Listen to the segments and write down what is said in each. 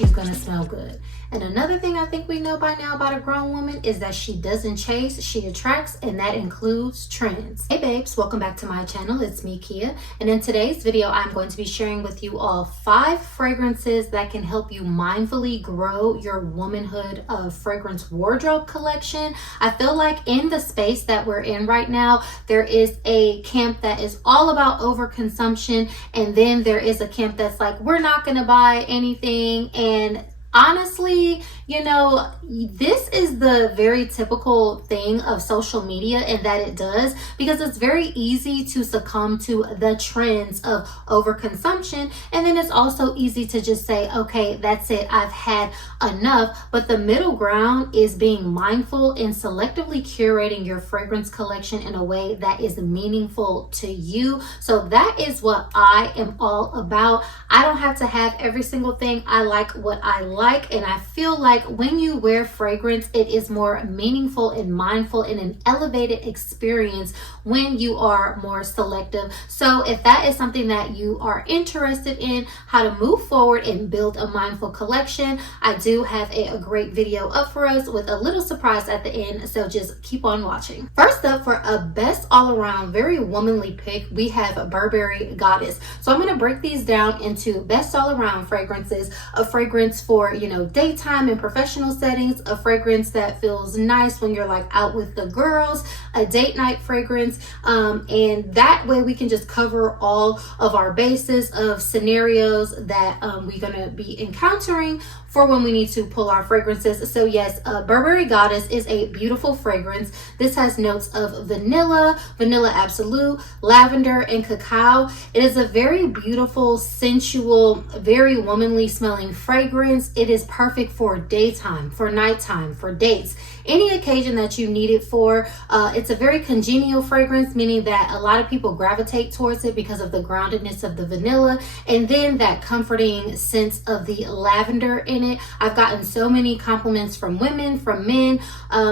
she's gonna smell good. And another thing I think we know by now about a grown woman is that she doesn't chase, she attracts, and that includes trends. Hey babes, welcome back to my channel. It's me, Kiya, and in today's video I'm going to be sharing with you all 5 fragrances that can help you mindfully grow your womanhood fragrance wardrobe collection. I feel like in the space that we're in right now, there is a camp that is all about overconsumption, and then there is a camp that's like, we're not gonna buy anything. And honestly, you know, this is the very typical thing of social media, and that it does, because it's very easy to succumb to the trends of overconsumption, and then it's also easy to just say, okay, that's it, I've had enough. But the middle ground is being mindful and selectively curating your fragrance collection in a way that is meaningful to you. So that is what I am all about. I don't have to have every single thing. I like what I like, and I feel like when you wear fragrance, it is more meaningful and mindful and an elevated experience when you are more selective. So if that is something that you are interested in, how to move forward and build a mindful collection, I do have a great video up for us with a little surprise at the end, so just keep on watching. First up, for a best all-around very womanly pick, we have Burberry Goddess. So I'm going to break these down into best all-around fragrances, a fragrance for, you know, daytime and professional settings, a fragrance that feels nice when you're like out with the girls, a date night fragrance, and that way we can just cover all of our bases of scenarios that we're gonna be encountering for when we need to pull our fragrances. So yes, Burberry Goddess is a beautiful fragrance. This has notes of vanilla, vanilla absolute, lavender, and cacao. It is a very beautiful, sensual, very womanly smelling fragrance. It is perfect for daytime, for nighttime, for dates, any occasion that you need it for. It's a very congenial fragrance, meaning that a lot of people gravitate towards it because of the groundedness of the vanilla and then that comforting sense of the lavender in it. I've gotten so many compliments from women, from men,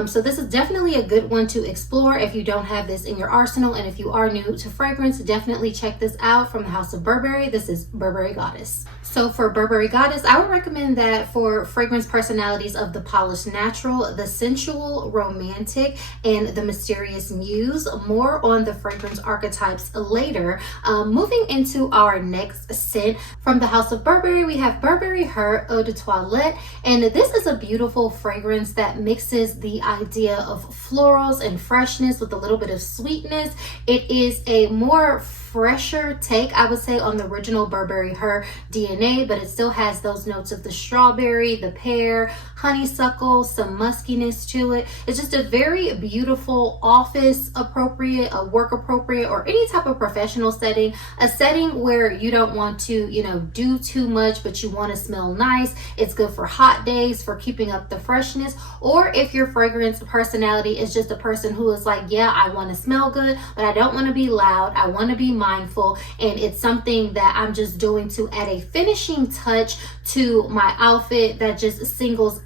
so this is definitely a good one to explore if you don't have this in your arsenal. And if you are new to fragrance, definitely check this out from the House of Burberry. This is Burberry Goddess. So for Burberry Goddess, I would recommend that for fragrance personalities of the polished natural, the sensual romantic, and the mysterious muse. More on the fragrance archetypes later. Moving into our next scent from the House of Burberry, we have Burberry Rd Eau de Toilette, and this is a beautiful fragrance that mixes the idea of florals and freshness with a little bit of sweetness. It is a more fresher take, I would say, on the original Burberry Rd DNA, but it still has those notes of the strawberry, the pear, honeysuckle, some muskiness to it. It's just a very beautiful office appropriate, a work appropriate, or any type of professional setting, a setting where you don't want to, you know, do too much, but you want to smell nice. It's good for hot days, for keeping up the freshness, or if your fragrance personality is just a person who is like, yeah, I want to smell good, but I don't want to be loud, I want to be mindful, and it's something that I'm just doing to add a finishing touch to my outfit that just signals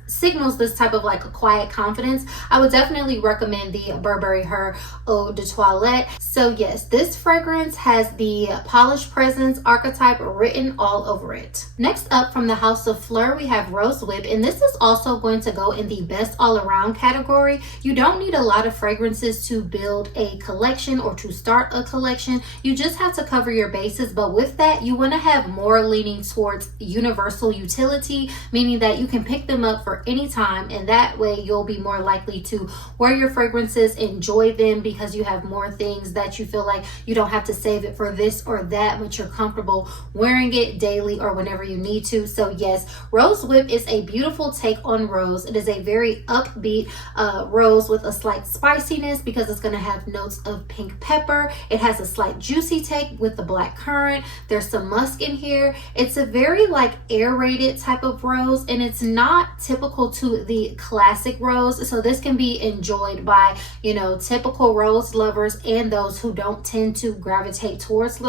this type of like a quiet confidence. I would definitely recommend the Burberry Rd Eau de Toilette. So yes, this fragrance has the polished presence archetype written all over it. Next up from the House of Fleur, we have Rose Whip, and this is also going to go in the best all around category. You don't need a lot of fragrances to build a collection or to start a collection. You just have to cover your bases, but with that, you want to have more leaning towards universal utility, meaning that you can pick them up for any time, and that way you'll be more likely to wear your fragrances, enjoy them, because you have more things that you feel like you don't have to save it for this or that, but you're comfortable wearing it daily or whenever you need to. So yes, Rose Whip is a beautiful take on rose. It is a very upbeat rose with a slight spiciness because it's going to have notes of pink pepper. It has a slight juicy take with the black currant. There's some musk in here. It's a very like aerated type of rose, and it's not typical to the classic rose. So this can be enjoyed by, you know, typical rose lovers and those who don't tend to gravitate towards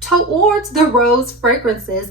towards the rose fragrances.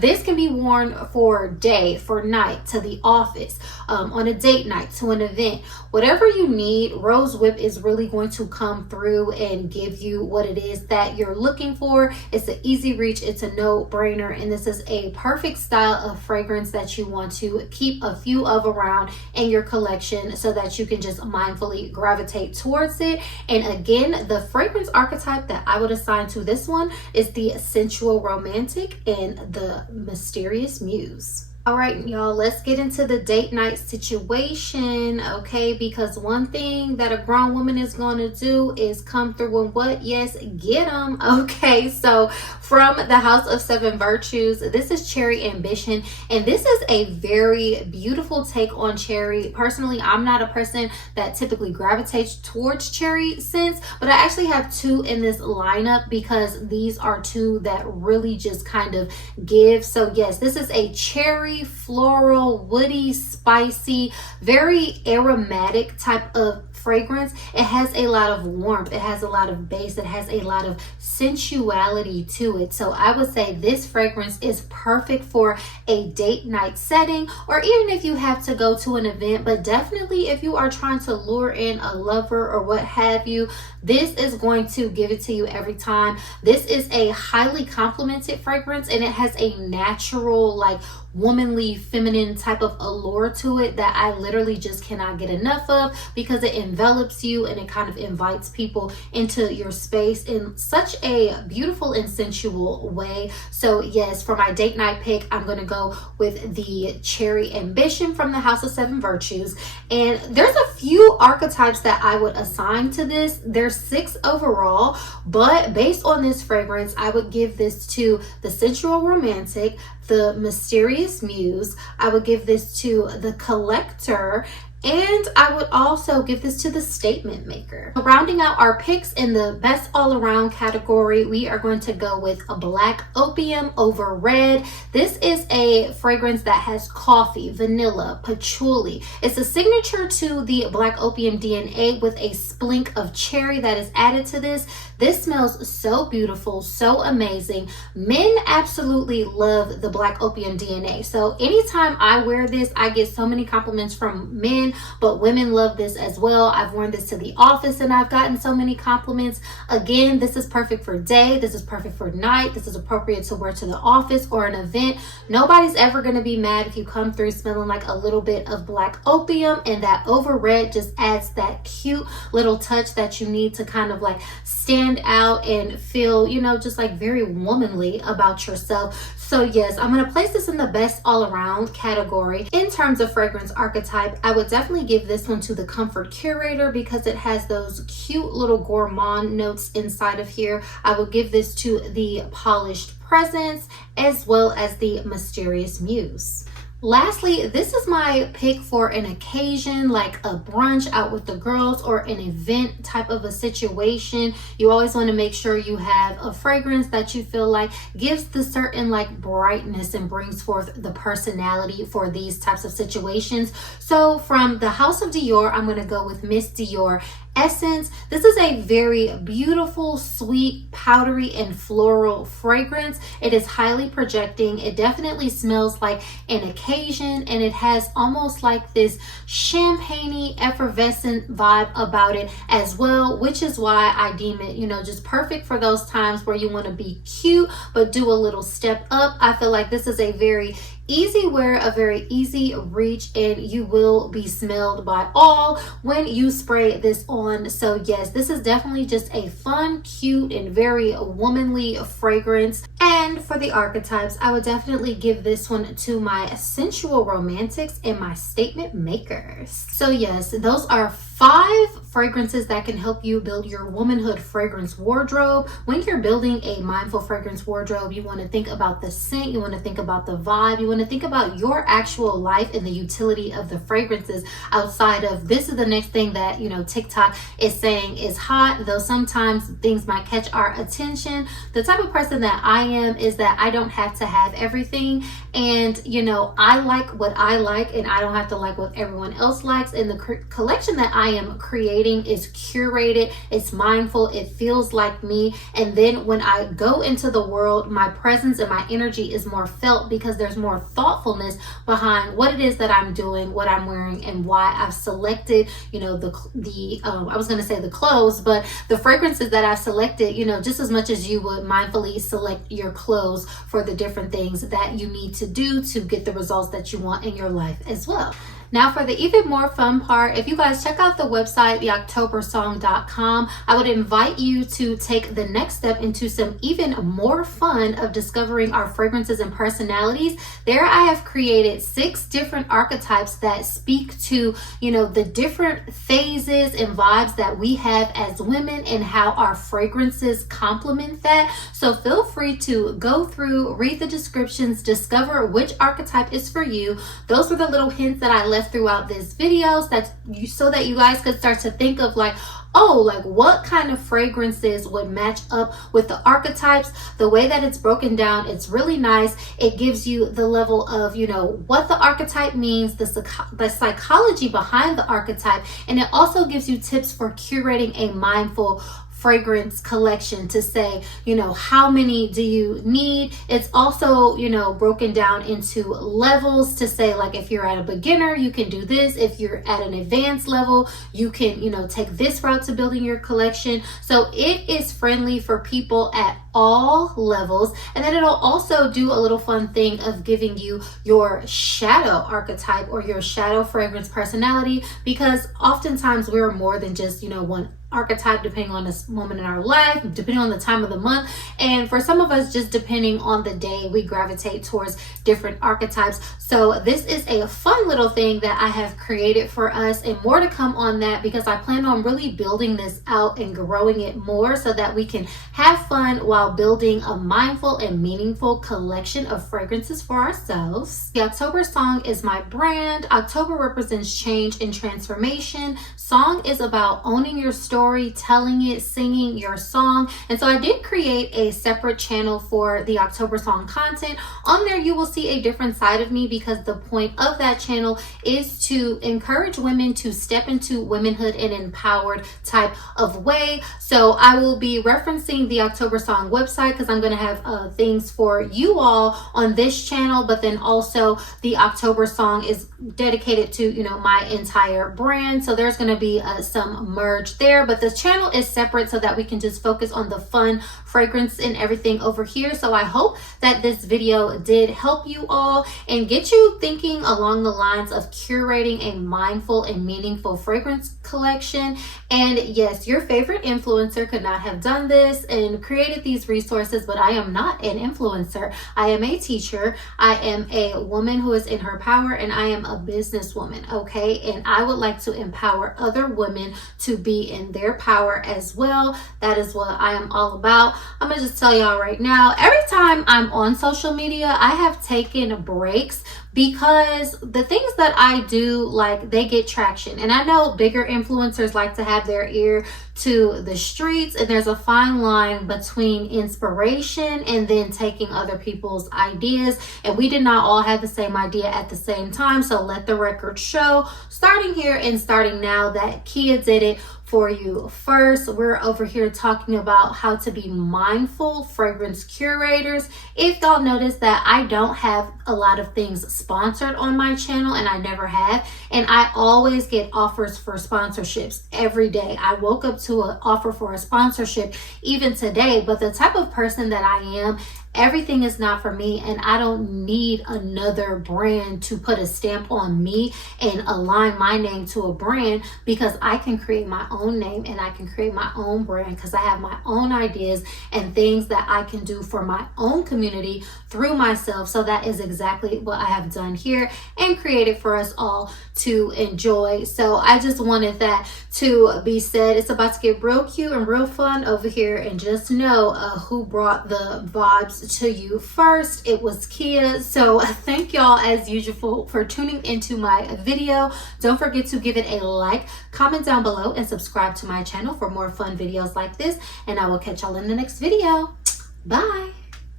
This can be worn for day, for night, to the office, on a date night, to an event. Whatever you need, Rose Whip is really going to come through and give you what it is that you're looking for. It's an easy reach, it's a no-brainer, and this is a perfect style of fragrance that you want to keep a few of around in your collection so that you can just mindfully gravitate towards it. And again, the fragrance archetype that I would assign to this one is the sensual romantic and the mysterious muse. All right, y'all, let's get into the date night situation, okay? Because one thing that a grown woman is going to do is come through and what? Yes, get them, okay? So from the House of Seven Virtues, this is Cherry Ambition, and this is a very beautiful take on cherry. Personally, I'm not a person that typically gravitates towards cherry scents, but I actually have two in this lineup because these are two that really just kind of give. So yes, this is a cherry, floral, woody, spicy, very aromatic type of fragrance. It has a lot of warmth, it has a lot of bass, it has a lot of sensuality to it. So I would say this fragrance is perfect for a date night setting, or even if you have to go to an event, but definitely if you are trying to lure in a lover or what have you, this is going to give it to you every time. This is a highly complimented fragrance, and it has a natural, like, womanly, feminine type of allure to it that I literally just cannot get enough of, because it envelops you and it kind of invites people into your space in such a beautiful and sensual way. So yes, for my date night pick, I'm going to go with the Cherry Ambition from the House of Seven Virtues. And there's a few archetypes that I would assign to this. There's 6 overall, but based on this fragrance, I would give this to the sensual romantic, the mysterious muse. I would give this to the collector, and I would also give this to the statement maker. Rounding out our picks in the best all around category, we are going to go with a Black Opium over Red. This is a fragrance that has coffee, vanilla, patchouli. It's a signature to the Black Opium DNA with a splink of cherry that is added to this. This smells so beautiful, so amazing. Men absolutely love the Black Opium DNA. So anytime I wear this, I get so many compliments from men, but women love this as well. I've worn this to the office and I've gotten so many compliments. Again, this is perfect for day. This is perfect for night. This is appropriate to wear to the office or an event. Nobody's ever going to be mad if you come through smelling like a little bit of Black Opium, and that over red just adds that cute little touch that you need to kind of like stand out and feel, you know, just like very womanly about yourself. So yes, I'm going to place this in the best all around category. In terms of fragrance archetype, I would definitely give this one to the Comfort Curator because it has those cute little gourmand notes inside of here. I would give this to the Polished Presence as well as the Mysterious Muse. Lastly, this is my pick for an occasion like a brunch out with the girls or an event type of a situation. You always want to make sure you have a fragrance that you feel like gives the certain like brightness and brings forth the personality for these types of situations. So from the House of Dior, I'm going to go with Miss Dior Essence. This is a very beautiful, sweet, powdery, and floral fragrance. It is highly projecting. It definitely smells like an occasion, and it has almost like this champagne-y, effervescent vibe about it as well, which is why I deem it, you know, just perfect for those times where you want to be cute but do a little step up. I feel like this is a very easy wear, a very easy reach, and you will be smelled by all when you spray this on. So yes, this is definitely just a fun, cute, and very womanly fragrance. And for the archetypes, I would definitely give this one to my sensual romantics and my statement makers. So yes, those are 5 fragrances that can help you build your womanhood fragrance wardrobe. When you're building a mindful fragrance wardrobe, you want to think about the scent, you want to think about the vibe, you want to think about your actual life and the utility of the fragrances outside of this is the next thing that, you know, TikTok is saying is hot, though sometimes things might catch our attention. The type of person that I am is that I don't have to have everything, and you know, I like what I like and I don't have to like what everyone else likes. And the collection that I am creating is curated, it's mindful, it feels like me. And then when I go into the world, my presence and my energy is more felt because there's more thoughtfulness behind what it is that I'm doing, what I'm wearing, and why I've selected, you know, I was going to say the clothes, but the fragrances that I've selected, you know, just as much as you would mindfully select your clothes for the different things that you need to do to get the results that you want in your life as well. Now for the even more fun part, if you guys check out the website, theoctobersong.com, I would invite you to take the next step into some even more fun of discovering our fragrances and personalities. There I have created 6 different archetypes that speak to, you know, the different phases and vibes that we have as women and how our fragrances complement that. So feel free to go through, read the descriptions, discover which archetype is for you. Those were the little hints that I left throughout this video so that you guys could start to think of like, oh, like what kind of fragrances would match up with the archetypes. The way that it's broken down, it's really nice. It gives you the level of, you know, what the archetype means, the psychology behind the archetype, and it also gives you tips for curating a mindful fragrance collection to say, you know, how many do you need. It's also, you know, broken down into levels to say, like, if you're at a beginner, you can do this. If you're at an advanced level, you can, you know, take this route to building your collection. So it is friendly for people at all levels. And then it'll also do a little fun thing of giving you your shadow archetype or your shadow fragrance personality, because oftentimes we're more than just, you know, one archetype depending on this moment in our life, depending on the time of the month. And for some of us, just depending on the day, we gravitate towards different archetypes. So this is a fun little thing that I have created for us, and more to come on that, because I plan on really building this out and growing it more so that we can have fun while building a mindful and meaningful collection of fragrances for ourselves. The October Song is my brand. October represents change and transformation. Song is about owning your story, telling it, singing your song. And so I did create a separate channel for the October Song content. On there you will see a different side of me, because the point of that channel is to encourage women to step into womanhood in an empowered type of way. So I will be referencing the October Song website, because I'm going to have things for you all on this channel, but then also the October Song is dedicated to, you know, my entire brand. So there's going to be some merge there, but the channel is separate so that we can just focus on the fun fragrance and everything over here. So I hope that this video did help you all and get you thinking along the lines of curating a mindful and meaningful fragrance collection. And yes, your favorite influencer could not have done this and created these resources, but I am not an influencer. I am a teacher. I am a woman who is in her power, and I am a businesswoman, okay? And I would like to empower other women to be in their power as well. That is what I am all about. I'm gonna just tell y'all right now, every time I'm on social media, I have taken breaks, because the things that I do, like, they get traction. And I know bigger influencers like to have their ear to the streets, and there's a fine line between inspiration and then taking other people's ideas. And we did not all have the same idea at the same time. So let the record show, starting here and starting now, that Kiya did it for you first. We're over here talking about how to be mindful fragrance curators. If y'all notice that I don't have a lot of things sponsored on my channel, and I never have, and I always get offers for sponsorships every day. I woke up to an offer for a sponsorship even today, but the type of person that I am, everything is not for me, and I don't need another brand to put a stamp on me and align my name to a brand, because I can create my own name and I can create my own brand, because I have my own ideas and things that I can do for my own community through myself. So that is exactly what I have done here and created for us all to enjoy. So I just wanted that to be said. It's about to get real cute and real fun over here, and just know who brought the vibes to you first. It was Kiya. So thank y'all as usual for tuning into my video. Don't forget to give it a like, comment down below, and subscribe to my channel for more fun videos like this, and I will catch y'all in the next video. Bye.